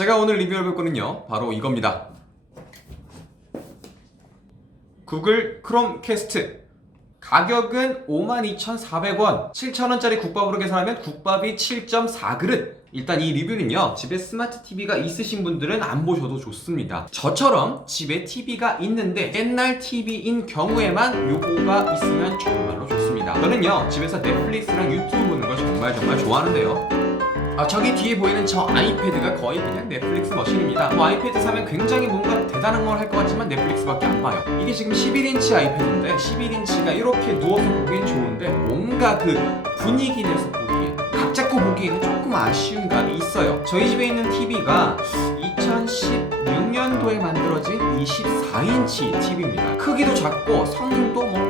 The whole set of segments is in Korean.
제가 오늘 리뷰해볼 거는요 바로 이겁니다. 구글 크롬 캐스트. 가격은 52,400원. 7,000원짜리 국밥으로 계산하면 국밥이 7.4그릇. 일단 이 리뷰는요 집에 스마트 TV가 있으신 분들은 안 보셔도 좋습니다. 저처럼 집에 TV가 있는데 옛날 TV인 경우에만 요거가 있으면 정말로 좋습니다. 저는요 집에서 넷플릭스랑 유튜브 보는 걸 정말 정말 좋아하는데요 아, 저기 뒤에 보이는 저 아이패드가 거의 그냥 넷플릭스 머신입니다. 뭐 아이패드 사면 굉장히 뭔가 대단한 걸 할 것 같지만 넷플릭스밖에 안 봐요. 이게 지금 11인치 아이패드인데 11인치가 이렇게 누워서 보기엔 좋은데 뭔가 그 분위기 내서 보기에 각 잡고 보기에는 조금 아쉬운 감이 있어요. 저희 집에 있는 TV가 2016년도에 만들어진 24인치 TV입니다. 크기도 작고 성능도 뭐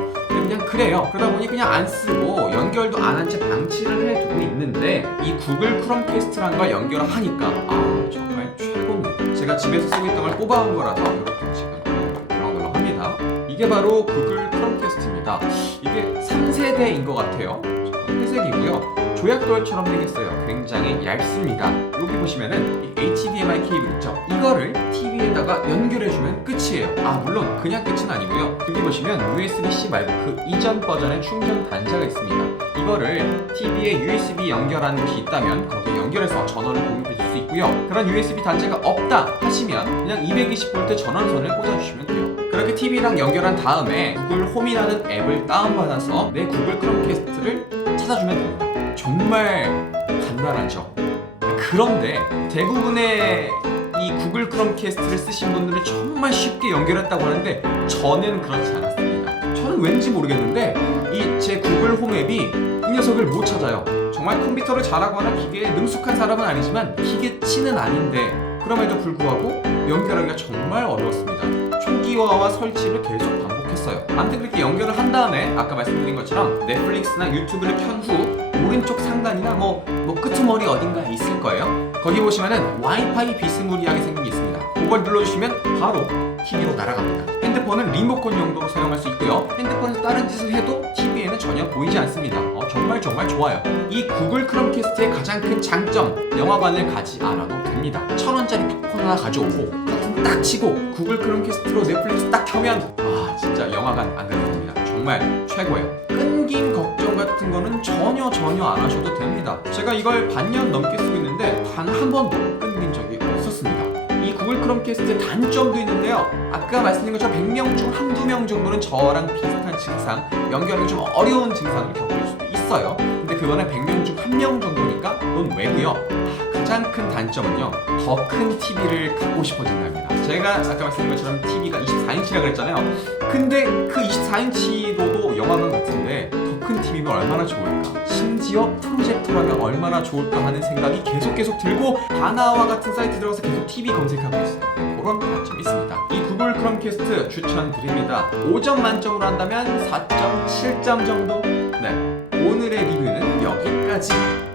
그래요. 그러다 보니 그냥 안 쓰고 연결도 안 한 채 방치를 해두고 있는데 이 구글 크롬 캐스트라는 걸 연결을 하니까 아 정말 최고입니다. 제가 집에서 쓰고 있던 걸 뽑아온 거라서 이렇게 지금 그런 걸로 합니다 이게 바로 구글 크롬 캐스트입니다. 이게 3세대인 것 같아요. 회색이고요. 조약돌처럼 생겼어요. 굉장히 얇습니다. 여기 보시면은 이 HDMI 케이블 있죠? 이거를 TV에다가 연결해주면 끝이에요. 아 물론 그냥 끝은 아니고요. 여기 보시면 USB-C 말고 그 이전 버전의 충전 단자가 있습니다. 이거를 TV에 USB 연결하는 곳이 있다면 거기에 연결해서 전원을 공급해 줄 수 있고요. 그런 USB 단자가 없다 하시면 그냥 220V 전원선을 꽂아주시면 돼요. 그렇게 TV랑 연결한 다음에 구글 홈이라는 앱을 다운받아서 내 구글 크롬 캐스트를 찾아주면 됩니다. 정말 간단하죠. 그런데 대부분의 이 구글 크롬 캐스트를 쓰신 분들은 정말 쉽게 연결했다고 하는데 저는 그렇지 않았습니다. 저는 왠지 모르겠는데 이 제 구글 홈 앱이 이 녀석을 못 찾아요. 정말 컴퓨터를 잘하거나 기계에 능숙한 사람은 아니지만 기계치는 아닌데 그럼에도 불구하고 연결하기가 정말 어려웠습니다. 초기화와 설치를 계속 반복했어요. 아무튼 그렇게 연결을 한 다음에 아까 말씀드린 것처럼 넷플릭스나 유튜브를 켠 후 오른쪽 상단이나 뭐, 뭐 끄트머리 어딘가에 있을 거예요. 거기 보시면은 와이파이 비스무리하게 생긴 게 있습니다. 그걸 눌러주시면 바로 TV로 날아갑니다. 핸드폰은 리모컨 용도로 사용할 수 있고요. 핸드폰에서 다른 짓을 해도 TV에는 전혀 보이지 않습니다. 어, 정말 정말 좋아요. 이 구글 크롬 캐스트의 가장 큰 장점, 영화관을 가지 않아도 됩니다. 천 원짜리 팝콘 하나 가져오고 딱 치고 구글 크롬 캐스트로 넷플릭스 딱 켜면 아 진짜 영화관 안 가도 됩니다. 정말 최고예요. 끊김 걱정 같은 거는 전혀 전혀 안 하셔도 됩니다. 제가 이걸 반년 넘게 쓰고 있는데 단 한 번도 끊긴 적이 없었습니다. 이 구글 크롬 캐스트의 단점도 있는데요. 아까 말씀드린 것처럼 100명 중 한두 명 정도는 저랑 비슷한 증상, 연결이 좀 어려운 증상을 겪을 수도 있어요. 근데 그거는 100명 중 한 명 정도니까 넌 왜고요? 아, 가장 큰 단점은요. 더 큰 TV를 갖고 싶어진답니다. 제가 아까 말씀드린 것처럼 TV가 24인치라 그랬잖아요. 근데 그 24인치로도 영화관 같은데 더 큰 TV면 얼마나 좋을까? 심지어 프로젝터라면 얼마나 좋을까 하는 생각이 계속 계속 들고 다나와 같은 사이트 들어가서 계속 TV 검색하고 있어요. 그런 단점이 있습니다. 이 구글 크롬 캐스트 추천드립니다. 5점 만점으로 한다면 4.7점 정도? 네. 오늘의 리뷰는 여기까지.